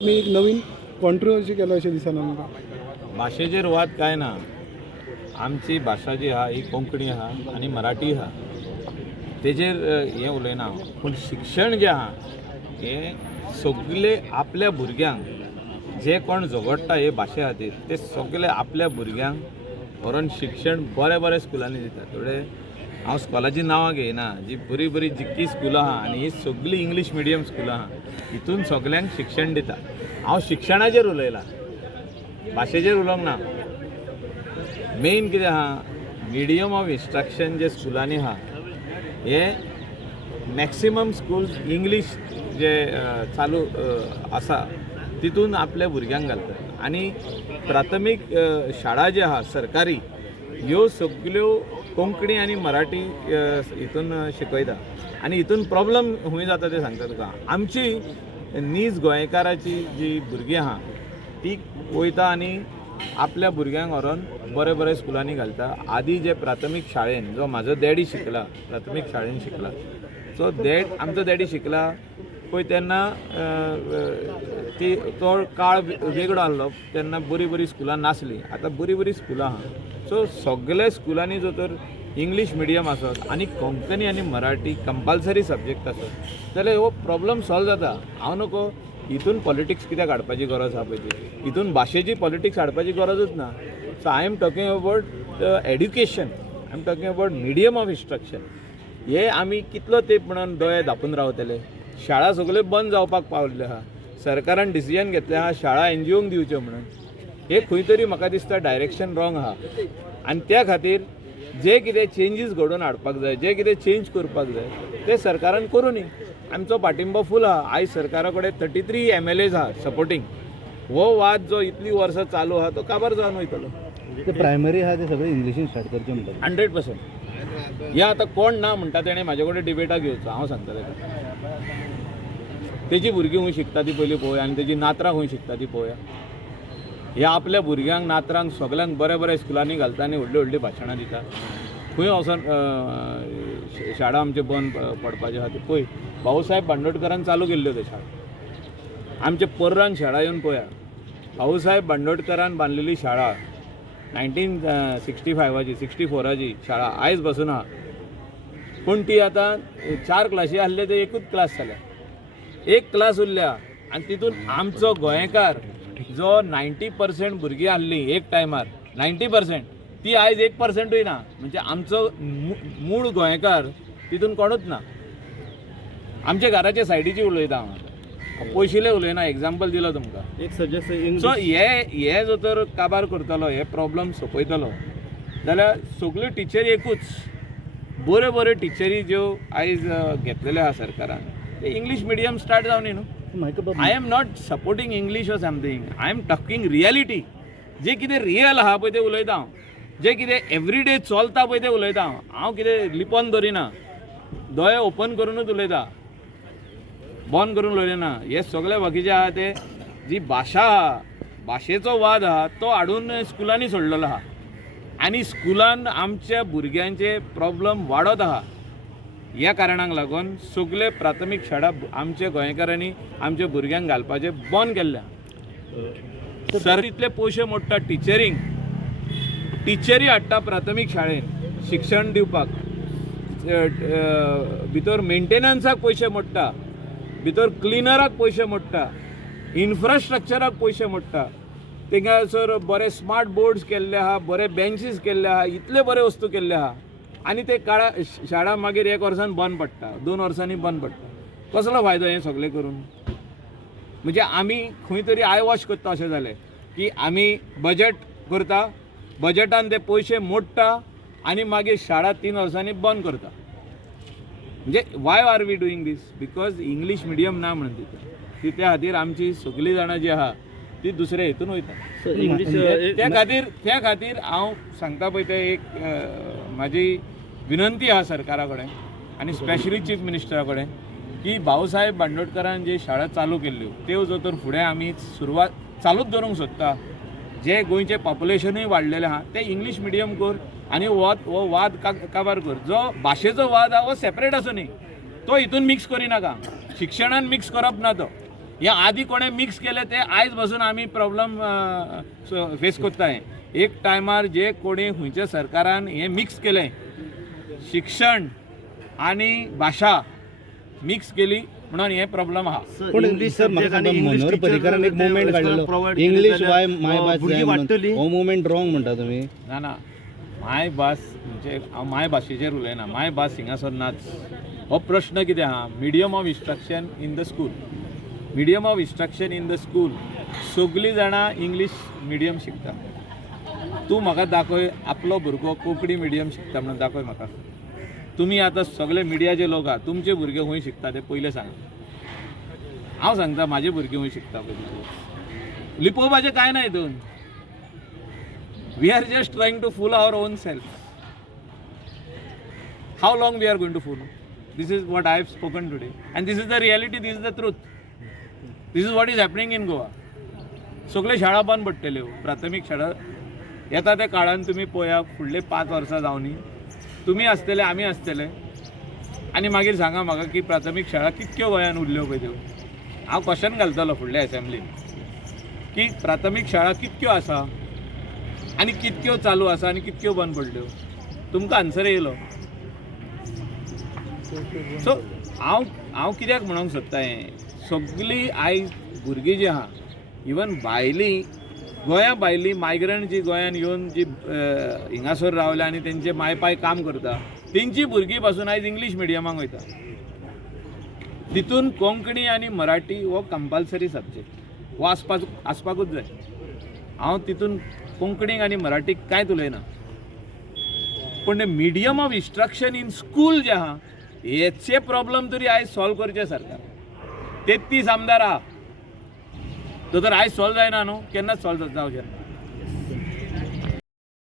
मी एक नवीन कॉन्ट्रोवर्सी केला अशें दिसना म्हाका. भाशेचेर वाद काय ना. आमची भाशा जी आहा ही कोंकणी आहा आनी मराठी आहा, तेजेर हें उलयना हांव. पूण शिक्षण जें आहा हें सगळे आपल्या भुरग्यांक जे कोण झगडटा हे भाशे खातीर ते सगळे आपल्या भुरग्यांक व्हरोन शिक्षण बऱ्या बऱ्या स्कुलांनी दिता. थोडे हांव स्कुलाची नांवां घेयना, जी बरी बरी जितकी स्कुलां आहा आनी ही सगळीं इंग्लीश मिडियम स्कुलां आहा, हितून सगल्यांक शिक्षण दिता. हांव शिक्षणाचेर उलयलां, भाशेचेर उलोवंक ना. मेन कितें आहा, मिडियम ऑफ इंस्ट्रक्शन जे स्कुलांनी आहा हे मॅक्सिमम स्कूल्स इंग्लीश जे चालू आसा तितून आपल्या भुरग्यांक घालतात. आनी प्राथमीक शाळा जे आहा सरकारी ह्यो सगल्यो कोंकणी आनी मराठी हितून शिकयता. आनी हितून प्रॉब्लम खूंय जाता ते सांगता तुका. आमची नीज गोंयकाराची जी भुरगीं आहा ती वयता आनी आपल्या भुरग्यांक व्हरोन बरे बरे स्कुलांनी घालता. आदी जे प्राथमीक शाळेन जो म्हाजो डॅडी शिकला, प्राथमीक शाळेन शिकला, सो आमचो डॅडी शिकला पळय तेन्ना ती तो काळ वेगळो आहलो. तेन्ना बरी बरी स्कुलां नासलीं, आतां बरी बरी स्कुलां आहा. सो सगळे स्कुलांनी जर तर इंग्लीश मिडियम आसत आनी कोंकणी आनी मराठी कंपल्सरी सब्जेक्ट आसत जाल्यार हो प्रॉब्लम सॉल्व जाता. हांव नको हितून पॉलिटिक्स कित्याक हाडपाची गरज आहा पळय ती, हितून भाशेची पॉलिटिक्स हाडपाची गरजूच ना. So I am talking about education, I am talking about medium of instruction. हे आमी कितलो तेंप म्हणून दोळे धांपून रावतले. शाळा सगल्यो बंद जावपाक पावल्ल्यो आहा. सरकारान डिसिजन घेतलें आहा शाळा एनजीओंक दिवच्यो म्हणून. हे खंय तरी म्हाका दिसता डायरेक्शन रॉंग आहा. आनी त्या खातीर जे कितें चेंजीस घडोवन हाडपाक जाय, जे कितें चेंज करपाक जाय ते सरकारान करूनी. आमचो पाठिंबो फूल आहा. आयज सरकारा कडेन 33 MLAs आहा सपोर्टींग. हो वाद जो इतली वर्सां चालू आहा तो काबार जावन वयतलो. ते प्रायमरी आहा ते सगळे इंग्लिशीन स्टार्ट करचे म्हणटात. 100%. हे आतां कोण ना म्हणटा तेणें म्हाजे कडेन डिबेटाक घेवचो. हांव सांगता तेका तेजी भुरगीं खंय शिकता ती पयलीं पळोवया आनी तेजी नात्रां खंय शिकता ती पळोवया. हे आपल्या भुरग्यांक नात्रांक सगल्यांक बऱ्या बऱ्या स्कुलांनी घालता आनी व्हडली व्हडली भाशणां दिता. खंय वचोन शाळा आमचे बंद पडपाचे आहा ते पळय. भाऊसाहेब बांदोडकरान चालू केल्ल्यो त्यो शाळा. आमचे पर्रान शाळा येवन पळया. भाऊसाहेब बांदोडकरान बांदलेली शाळा 1965ची 64ची शाळा आयज पासून आहा. पूण ती आतां 4 क्लासी आहले ते एकूच क्लास जाल्या, एक क्लास उरल्या. आनी तितून आमचो गोंयकार जो 90% भुरगीं आहलीं एक टायमार 90%, ती आयज 1%य ना. म्हणजे आमचो मूळ गोंयकार तितून कोणूच ना. आमच्या घराच्या सायडीची उलयता हांव, पयशिल्ले उलयना. एग्जाम्पल दिलो तुमकां. एक सजेस्ट सो हे जो तर काबार करतलो, हे प्रॉब्लम सोंपयतलो जाल्यार सगल्यो टिचरी एकूच. बऱ्यो बऱ्यो टिचरी ज्यो आयज घेतलेल्यो आहा सरकारान ते इंग्लीश मिडियम स्टार्ट जावनी न्हू. I am not supporting English or something. I am talking reality. जे कितें रियल आहा पळय तें उलयता हांव. जे कितें एवरीडे चलता पळय तें उलयता हांव. हांव कितें लिपोवन धरिना, दोळे ओपन करूनच उलयता, बंद करून उलयना. हे सगळे बाकीचे आहा ते जी भाशा आहा, भाशेचो वाद आहा तो हाडून स्कुलांनी सोडलेलो आहा. आनी स्कुलान आमच्या भुरग्यांचे प्रॉब्लम वाडत आहा. ह्या कारणाक लागून सगळे प्राथमीक शाळा आमच्या गोंयकारांनी आमच्या भुरग्यांक घालपाचे बंद केल्ल्या. सर इतले पयशे मोडटा टिचरींक, टिचरी हाडटा प्राथमीक शाळेन शिक्षण दिवपाक, भितर मेंटेनन्साक पयशे मोडटा, भितर क्लिनराक पयशे मोडटा, इन्फ्रास्ट्रक्चराक पयशे मोडटा. तेंका सर बरे स्मार्ट बोर्ड्स केल्ले आहा, बरे बेंचीस केल्ले आहा, इतले बरे वस्तू केल्ले आहा. आनी ते शाळा मागीर 1 वर्सान बंद पडटा, 2 वर्सांनी बंद पडटा. कसलो फायदो हें सगळें करून? म्हणजे आमी खंय तरी आय वॉश करता अशें जालें की आमी बजेट करता, बजेटान ते पयशे मोडटा आनी मागीर शाळा 3 वर्सांनी बंद करता. म्हणजे why are we doing this? Because English medium ना म्हणून तिथे त्या खातीर आमची सगळीं जाणां जी आहा ती दुसऱ्या हितून वयता. इंग्लीश त्या खातीर हांव सांगता पळय ते एक म्हाजी विनंती आहा सरकारा कडेन आनी स्पेशली चीफ मिनिस्टरा कडेन की भाऊसाहेब बांदोडकरान जे शाळा चालू केल्ल्यो त्यो जर तर फुडें आमी सुरवात चालूच दवरूंक सोदता. जे गोंयचें पॉप्युलेशनूय वाडलेलें आहा तें इंग्लीश मिडियम कर आनी हो वाद काबार कर. जो भाशेचो वाद आहा हो सेपरेट आसूं न्ही, तो हितून मिक्स करिनाका. शिक्षणान मिक्स करप ना तो. या आधी कोणे मिक्स केले ते आयज बसून आमी प्रॉब्लेम फेस कोत्ताय. एक टायमार जे कोणी खुंयच्या सरकारान हे मिक्स केले, शिक्षण आणि भाषा मिक्स केली म्हणून हे प्रॉब्लेम आहा. पण सर म्हाका सांगा, मनोहर पर्रीकारान एक मुवमेंट काडलेलो इंग्लीश वाय माय भास जाय म्हणून. हो मुवमेंट रॉंग म्हणटा तुमी? ना माय भास म्हणजे हांव माय भाशेचेर उलयना, माय भास हिंगासर नाच. हो प्रश्न कितें आहा, medium of instruction in the school. Medium of instruction in the school सगळीं जाणां इंग्लीश मिडियम शिकता. तूं म्हाका दाखय आपलो भुरगो कोंकणी मिडियम शिकता म्हणून दाखय म्हाका. तुमी आतां सगळे मिडियाचे लोक आहात, तुमचे भुरगे खंय शिकता ते पयलें सांगा. हांव सांगता म्हाजे भुरगे खंय शिकता पयलीं. लिपोवपाचें कांय ना हितून. We are just trying to fool our own self. How long we are going to fool? This is what I have spoken today and this is the reality, this is the truth. This is what is happening in Goa. सगळे शाळा बंद पडटल्यो, प्राथमीक शाळा. येता त्या काळान तुमी पळया, फुडले 5 वर्सां जावनी तुमी आसतले, आमी आसतले, आनी मागीर सांगा म्हाका की प्राथमीक शाळा कितक्यो गोंयान उरल्यो पळय त्यो. हांव क्वेश्चन घालतलो फुडल्या असेंब्लीन की प्राथमीक शाळा कितक्यो आसा आनी कितक्यो चालू आसा आनी कितक्यो बंद पडल्यो. तुमकां आन्सर येयलो. सो हांव कित्याक म्हणूंक सोदता, हें सगळीं आयज भुरगीं जीं आहा, इवन भायलीं गोंया भायलीं मायग्रंट जी गोंयान येवन जी हिंगासर रावल्या आनी तेंचे माय पाय काम करता, तेंची भुरगीं पासून आयज इंग्लीश मिडियमाक वयता. तितून कोंकणी आनी मराठी हो कंपल्सरी सब्जेक्ट, हो आसपाकूच जाय. हांव तितून कोंकणीक आनी मराठीक कांयच उलयना, पूण medium of instruction in school जे आहा हेचे प्रॉब्लेम तरी आयज सॉल्व करचे सरकार. 33 आमदार आहा, तो तर आयज सॉल्व जायना न्हू, केन्नाच सॉल्व जावचें ना.